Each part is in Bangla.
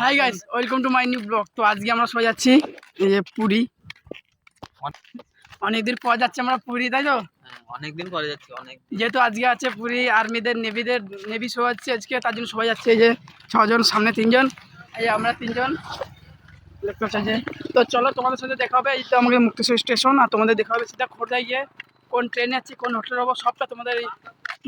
Hi guys, welcome to my new blog. তো আজকে আমরা সবাই যাচ্ছি এই যে পুরী। অনেকদিন পর যাচ্ছি আমরা পুরী, তাই তো? অনেকদিন পরে যাচ্ছি। যেহেতু আজকে আছে পুরী আর্মিদের নেভি শো হচ্ছে আজকে, তার জন্য সবাই যাচ্ছে। এই যে 6 জন, সামনে 3 জন, এই আমরা 3 জন দেখতে পাচ্ছি যে। তো চলো, তোমাদের সাথে দেখা হবে। এই তো আমাদের মুক্তেশ্বর স্টেশন, আর তোমাদের দেখা হবে সিধা খোর্ধায় গিয়ে কোন ট্রেনে যাচ্ছি, কোন হোটেলে হবো, সবটা তোমাদের এই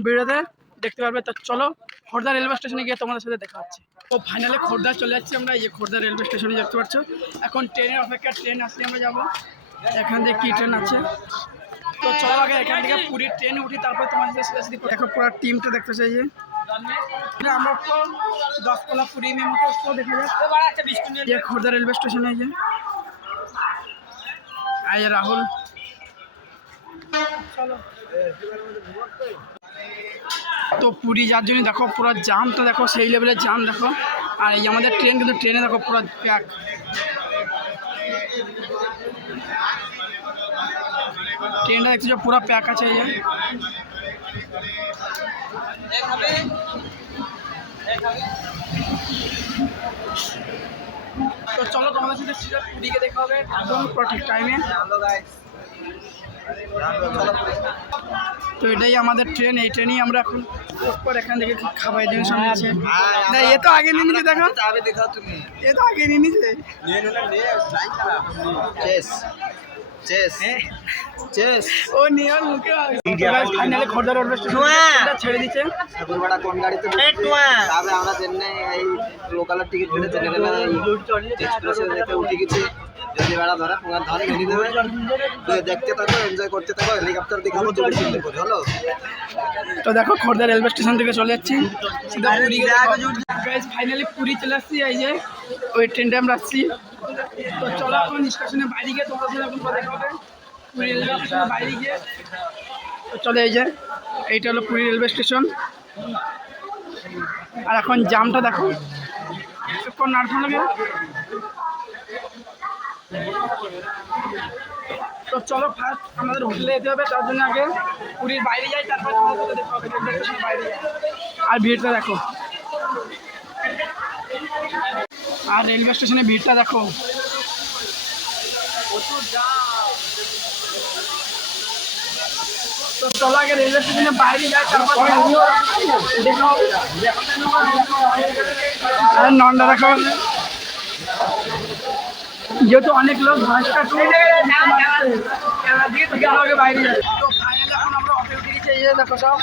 ভিডিওতে দেখতে পারবে। তো চলো, খোর্ধা রেলওয়ে স্টেশনে গিয়ে তোমাদের সাথে দেখা হচ্ছে। তো ফাইনালি খোর্ধা চলে যাচ্ছি আমরা। এই যে খোর্ধা রেলওয়ে স্টেশনে দেখতে পাচ্ছ, এখন ট্রেনের অপেক্ষা। ট্রেন আসলে আমরা যাবো। এখান থেকে কী ট্রেন আছে, তো চলো আগে এখান থেকে পুরীর ট্রেনে উঠি, তারপর তোমার সাথে সোজাসুজি দেখো পুরো টিমটা দেখতে চাই। যে আমরা তো 10 পুরী মেমো দেখা যাচ্ছে যে খোর্ধা রেলওয়ে স্টেশনে। যে আই রাহুল, চলো। তো পুরী যাওয়ার জন্য দেখো পুরো জামটা দেখো, সেই লেভেলের জাম দেখো। আর এই আমাদের ট্রেন, কিন্তু ট্রেনে দেখো পুরো প্যাক। ট্রেনটা দেখছো পুরো প্যাক আছে। এই তো চলো, তোমাদের সাথে সিধা পুরীকে দেখা হবে একদম পুরো ঠিক টাইমে। তো এটাই আমাদের ট্রেন, এই ট্রেনেই আমরা এখন এখান থেকে খাবার জিনিস নিচ্ছে। এ তো আগে নিয়ে নিচ্ছে, দেখো এ তো আগে নিয়ে নিচ্ছে। ও নিয়ে মুখে ফাইনালি খোর্ধা রেলওয়ে স্টেশন ছেড়ে দিচ্ছে। ঠাকুরবাড়া কোন গাড়িতে তবে আমরা চেন্নাই এই লোকালের টিকিট কেটে চেন্নাই এক্সপ্রেসে যেতে উঠে গেছি। যদি বেড়া ধরে তোমার ধরে ঘেরি দেবে, দেখতে থাকো, এনজয় করতে থাকো। হেলিকপ্টার দেখাবো দুটো চিন্তা করে। হলো, তো দেখো খোর্ধা রেলওয়ে স্টেশন থেকে চলে যাচ্ছি সিধা পুরী। ফাইনালি পুরী চলে আসছি। এই যে ওই ট্রেনটা আমরা আসছি। তো চলো এখন স্টেশনের বাইরে গিয়ে তোমার সাথে এখন দেখা হবে। পুরী রেলওয়ে স্টেশনের বাইরে গিয়ে তো চলে, এই যে এইটা হলো পুরী রেলওয়ে স্টেশন। আর এখন জামটা দেখো, কোন নার্ভ লাগে। তো চলো, ফার্স্ট আমাদের হোটেলে যেতে হবে, তার জন্য আগে পুরীর বাইরে যাই, তারপর তোমাদের সাথে দেখা হবে রেলওয়ে স্টেশনের বাইরে যাই। আর ভিড়টা দেখো, আর রেলওয়ে স্টেশনে ভিড়টা দেখো। তো চলো আগে রেলওয়ে স্টেশনের বাইরে যাই, তারপর দেখা হবে। আর নন্ডা দেখা হবে, যেহেতু অনেক লোক ভাষটা বাইরে যায়। তো ফাইনালি এখন আমরা অটো উঠে গেছি। এই যে দেখো সব,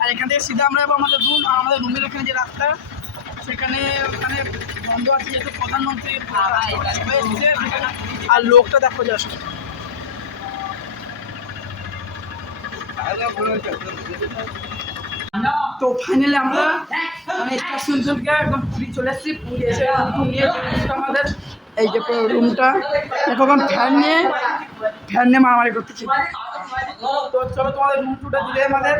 আর এখান থেকে সিধা আমরা যাবো আমাদের রুম। আর আমাদের রুমের এখানে যে রাস্তা, সেখানে মানে বন্ধ আছে, যেহেতু প্রধানমন্ত্রী এসেছে। আর লোকটা দেখো জাস্ট। তো ফাইনালি আমরা স্টেশন থেকে একদম পুরী চলে এসেছি। পুরী এসে নিয়ে আমাদের এই যে রুমটা এখন ফ্যান নিয়ে মারামারি করতেছি। তো চলো তোমাদের রুম টুটা দিলে আমাদের।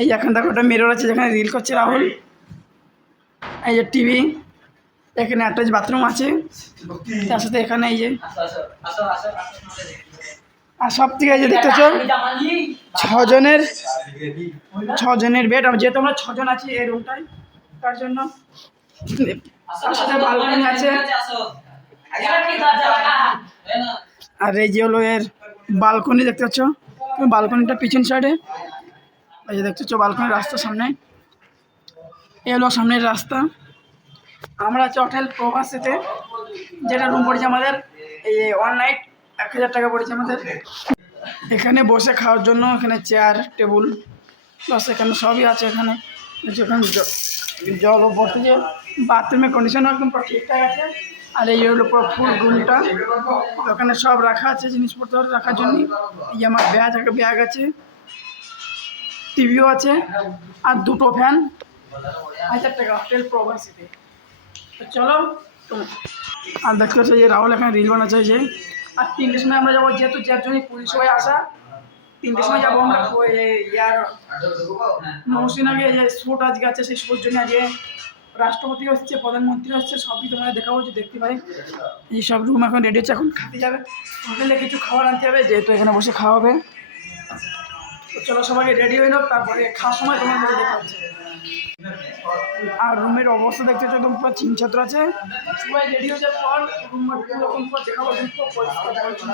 এই যে এখন দেখো ওটা মিরর আছে, যেখানে রিল করছে রাহুল। এই যে টিভি, এখানে অ্যাটাচ বাথরুম আছে, তার সাথে এখানে এই যে। আর সব থেকে এই যে দেখতেছো 6 জনের বেড। যেহেতু আমরা 6 জন আছি এই রুমটায়, তার জন্য। তার সাথে বালকনি আছে। আর এই যে হলো এর বালকনি, দেখতে পাচ্ছ বালকনিটা পিছন সাইডে। এই যে দেখতে পাচ্ছ বালকনির রাস্তা সামনে, এই হলো সামনের রাস্তা। আমরা আছি হোটেল প্রভাসীতে, যেটা রুম পড়েছে আমাদের এই ওয়ান নাইট 1000 টাকা পড়েছে আমাদের। এখানে বসে খাওয়ার জন্য এখানে চেয়ার টেবিল প্লাস এখানে সবই আছে। এখানে যেখানে জল ভর্তি, যে বাথরুমের কন্ডিশন একদম পুরো ঠিকঠাক আছে। আর এই হলো পুরো ফুল রুমটা, ওখানে সব রাখা আছে জিনিসপত্র রাখার জন্য। এই আমার ব্যাগ আছে, টিভিও আছে, আর 2টো ফ্যান। 1000 টাকা হোটেল প্রভাসীতে। তো চলো। আর দেখতে পাচ্ছি যে রাহুল এখানে রিল বানাচ্ছে। যে আর 3টের সময় আমরা যাবো, যেহেতু 4 জনই পুরী সবাই আসা। 3টের সময় যাবো আমরা ইয়ার নৌসিনাকে, যে শ্যুট আজকে আছে, সেই শ্যুট জন্য আজকে রাষ্ট্রপতি হচ্ছে, প্রধানমন্ত্রী হচ্ছে, সবই তোমাদের দেখাবো যে দেখতে পাই। এই সব রুম এখন রেডি হচ্ছে, এখন খাতে যাবে হোটেলে, কিছু খাবার আনতে হবে, যেহেতু এখানে বসে খাওয়া হবে। তো চলো সবাইকে রেডি হয়ে নাও, তারপরে খাওয়ার সময় তোমাদের দেখাচ্ছে। আর রুমের অবস্থা দেখতে তো একদম পুরো চিনছাত্র আছে। সবাই রেডি হয়ে যাওয়ার পর রুমের পুরো দেখাবো একদম পুরো পরিষ্কার পরিচ্ছন্ন।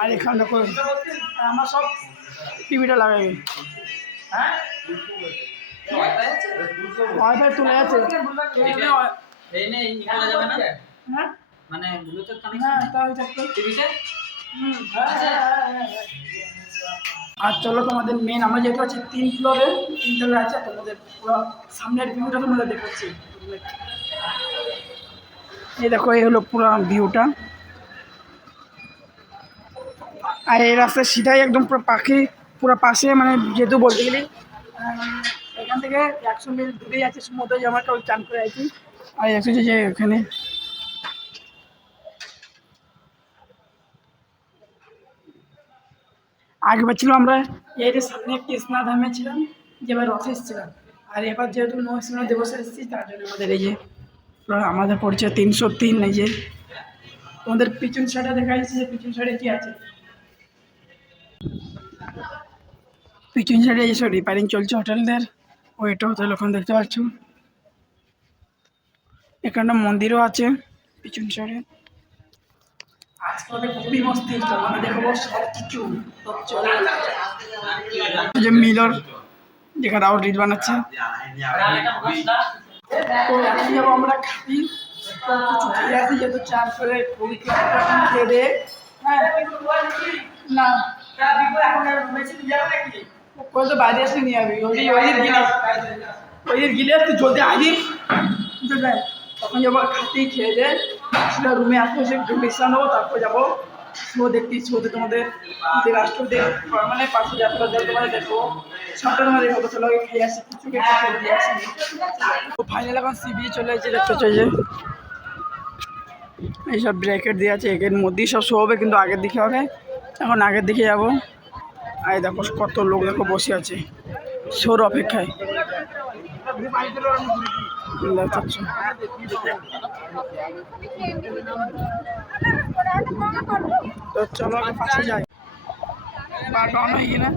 আর এখানে দেখো আমার সব টিভিটা লাগাই, হ্যাঁ ওয়াইফাই তুলে আছে, হ্যাঁ মানে ব্লুটুথ হ্যাঁ তাই দেখো টিভিতে। আর চলো তোমাদের মেন আমরা যেহেতু আছি 3 ফ্লোরে, 3 তলায় আছে, তোমাদের পুরো সামনের ভিউটা তোমাদের দেখাচ্ছি। এই দেখো এই হলো পুরো ভিউটা। আর এই রাস্তায় সিধাই একদম পুরো পুরো পাশে, মানে যেহেতু বলতে গেলে এখান থেকে 100 মিল দূরেই আছে সমুদ্র, যে আমার কাউ চান করে আছি। আর দেখছি যে এখানে আগেবার ছিল আমরা এর সামনে কৃষ্ণা ধামে ছিলাম, যেবার রথে এসেছিলাম। আর এবার যেহেতু নরসিংহ দিবসে এসেছি, তার জন্য আমাদের এই যে আমাদের পরিচয় 303। এই যে তোমাদের পিছন সাইডে দেখা যাচ্ছে যে পিছন সাইডে কি আছে, পিছন সাইডে এইসব রিপেয়ারিং চলছে হোটেলদের। ওইটা হোটেল ওখানে দেখতে পাচ্ছ। এখানে মন্দিরও আছে পিছন সাইডে। আজকে ওদের খুবই মস্তি, আমরা দেখবো সব কিছু। যে মিলর যেখানে রাউন্ড রিড বানাচ্ছে, তো এখন যাবো আমরা খাবি। তো কিছু খেয়ে আসি, যেহেতু চার করে খুবই খেয়ে দে। হ্যাঁ না ওই তো বাইরে এসে নিয়ে যাবি, ওইদের গিলে তুই জলদি আইবি, তখন যাবো খাতেই খেয়ে দে, সেটা রুমে আসবো, সে একটু বিশ্রাম নেবো, তারপর যাবো শো দেখতে। শোতে তোমাদের যে রাষ্ট্রপতি মানে পাশে যাত্রা জল তোমাদের দেখবো, সবটা তোমাদের দেখবো। চলো খেয়ে আসি, কিছু খেয়ে দিয়ে আসি। তো ফাইনাল এখন সি বিচ চলে এসেছে, দেখতে হচ্ছে যে এইসব ব্র্যাকেট দিয়ে আছে, এর মধ্যেই সব শো হবে, কিন্তু আগের দিকে হবে। এখন আগের দিকে যাবো। আর দেখো কত লোক দেখো বসে আছে শোর অপেক্ষায়। তো চলো পাশে যাই, বারটা অন হয়ে কিনা।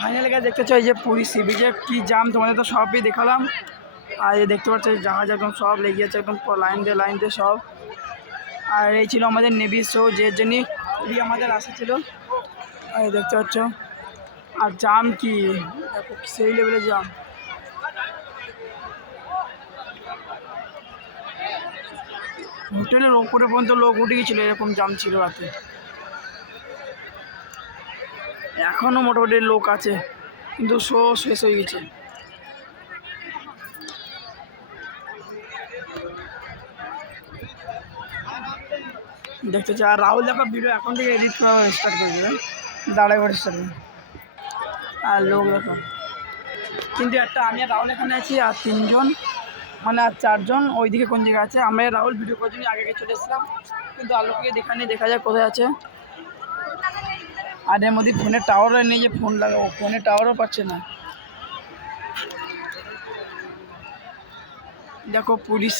ফাইনালি গাইস দেখতে চাই যে পুরী সি বিচে কী জাম, তোমাদের তো সবই দেখালাম। আর এই দেখতে পাচ্ছ জাহাজ একদম সব লেগে আছে একদম লাইন দিয়ে সব। আর এই ছিল আমাদের নেভি শো, যে জন্য আমাদের আসা ছিল। আর এই দেখতে পাচ্ছ আর জাম কি দেখো, সেই লেভেলে জাম। হোটেলের ওপরে পর্যন্ত লোক উঠে গেছিল, এরকম জাম ছিল রাতে। এখনও মোটামুটি লোক আছে, কিন্তু শো শেষ হয়ে গেছে। দেখতে চাই। আর রাহুল দেখো ভিডিও এখন থেকে এডিট করা স্টার্ট করে দেবে, দাঁড়ায় করে স্টার্ট করবে। আর লোক দেখো, কিন্তু একটা আমি আর রাহুল এখানে আছি, আর 3 জন মানে আর 4 জন ওইদিকে কোন জায়গায় আছে। আমরা রাহুল ভিডিও করার জন্য আগে চলে এসেছিলাম, কিন্তু আলোককে দেখা যায় কোথায় আছে। আর এর মধ্যে ফোনের টাওয়ারও নেই, যে ফোন লাগাবো, ফোনের টাওয়ারও পাচ্ছে না। দেখো পুরী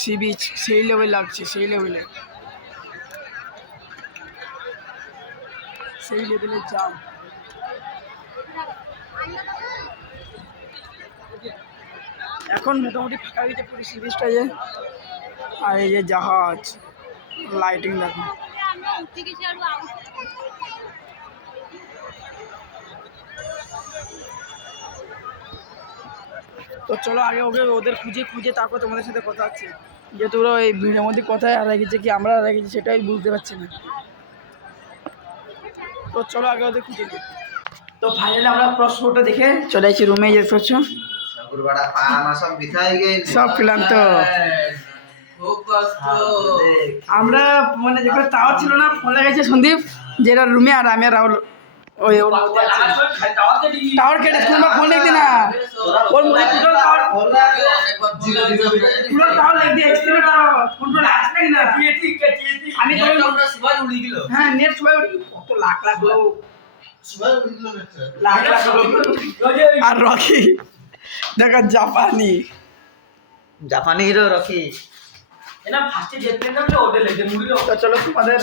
সি বিচ সেই লেভেল লাগছে, সেই লেভেলে জাম। এখন মোটামুটি ফাঁকা গেছে পুরী সি বিচটা। যে আর এই যে জাহাজ লাইটিং দেখো। তো চলো আগে ওদের খুঁজে তারপর তোমাদের সাথে কথা হচ্ছে, যেহেতু ওরা এই ভিড়ের মধ্যে কোথায় হারিয়ে গেছে কি আমরা হারিয়ে গেছি সেটাই বুঝতে পারছি না। তো চলো আগে ওদের খুঁজে দিই। তো ফাইনালি আমরা শোটা দেখে চলে আসছি রুমে। যে করছো সব ক্লান্ত, আমরা মানে যেখানে টাওয়ার ছিল না, ফোন লাগাইছে সন্দীপ যেটা রুমে, আর আমি আর রাহুল ওই টাওয়ার কেটে ফোন লিখতে না ওর মধ্যে পুরো টাওয়ার লিখ দিয়ে এক্সট্রিম টাওয়ার ফোন আসবে না। আমি হ্যাঁ নেট সবাই কত লাখ লোক, লাখ আর রকি দেখা জাপানি হিরো রকি। তো চলো তোমাদের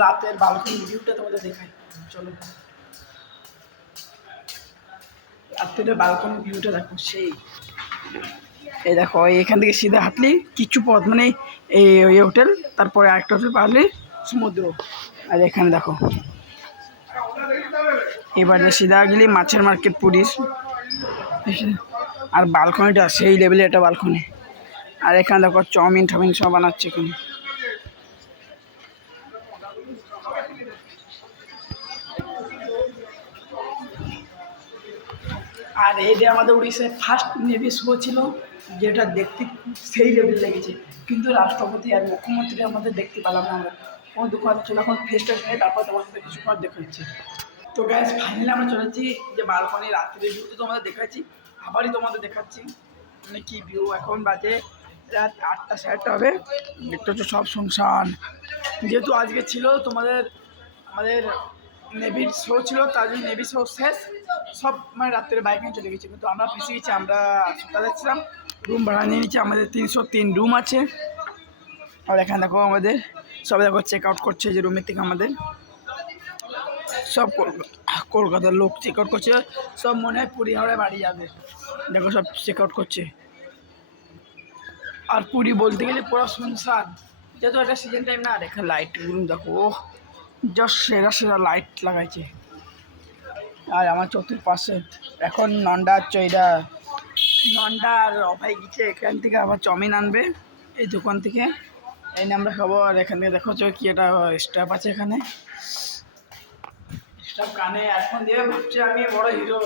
রাতের বালকনি ভিউটা তোমাদের দেখাই। চলো রাত্রের বালকনি ভিউটা দেখো, সেই এই দেখো এখান থেকে সিধা হাঁটলি কিছু পথ, মানে এই হোটেল, তারপরে আরেকটা হোটেল পারলে সমুদ্র। আর এখানে দেখো এবারে সিধা গেলি মাছের মার্কেট পুরীর। আর বালকনিটা সেই লেভেলে একটা বালকনি। আর এখানে দেখো চাউমিন সব বানাচ্ছে এখানে। আর এই যে আমাদের উড়িষ্যায় ফার্স্ট নেভি শো ছিল, যেটা দেখতে সেই লেভেল লেগেছে, কিন্তু রাষ্ট্রপতি আর মুখ্যমন্ত্রী আমাদের দেখতে পেলাম না। আমরা কোনো দুঃখ ছিল, এখন ফেস্টা শুনে তারপর তোমার সাথে কিছু পর দেখাচ্ছি। তো গ্যাস ফাইনালি আমরা চলেছি যে বালকনি রাত্রে ভিউ তো তোমাদের দেখাচ্ছি, আবারই তোমাদের দেখাচ্ছি মানে কী ভিউ। এখন বাজে রাত 8টা 8:30 হবে, দেখতে হচ্ছে সব শুনশান। যেহেতু আজকে ছিল আমাদের নেভির শো ছিল, তার জন্য নেভি শো শেষ, সব মানে রাত্রে বাইক নিয়ে চলে গেছে। কিন্তু আমরা ফেসে গেছি, আমরা সকালে ছিলাম, রুম ভাড়া নিয়ে নিচ্ছি। আমাদের 303 রুম আছে। আর এখানে দেখো আমাদের সব দেখো চেক আউট করছে, যে রুমের থেকে আমাদের সব কলকাতার লোক চেক আউট করছে। সব মনে হয় পুরী হাওড়ায় বাড়ি যাবে, দেখো সব চেক আউট করছে। আর পুরী বলতে গেলে পুরো শুনশান, যেহেতু একটা সিজন টাইম না। আর এখানে লাইটগুলো দেখো, জাস্ট সেরা লাইট লাগাইছে। আর আমার চতুর্পাশে এখন নন্ডা আর অভাই গেছে এখান থেকে আবার চাউমিন আনবে এই দোকান থেকে, এই আমরা খাবো। আর এখান থেকে দেখো কি একটা স্টাফ আছে, এখানে স্টাফ কানে এখন দিয়ে ভাবছে আমি বড় হিরো।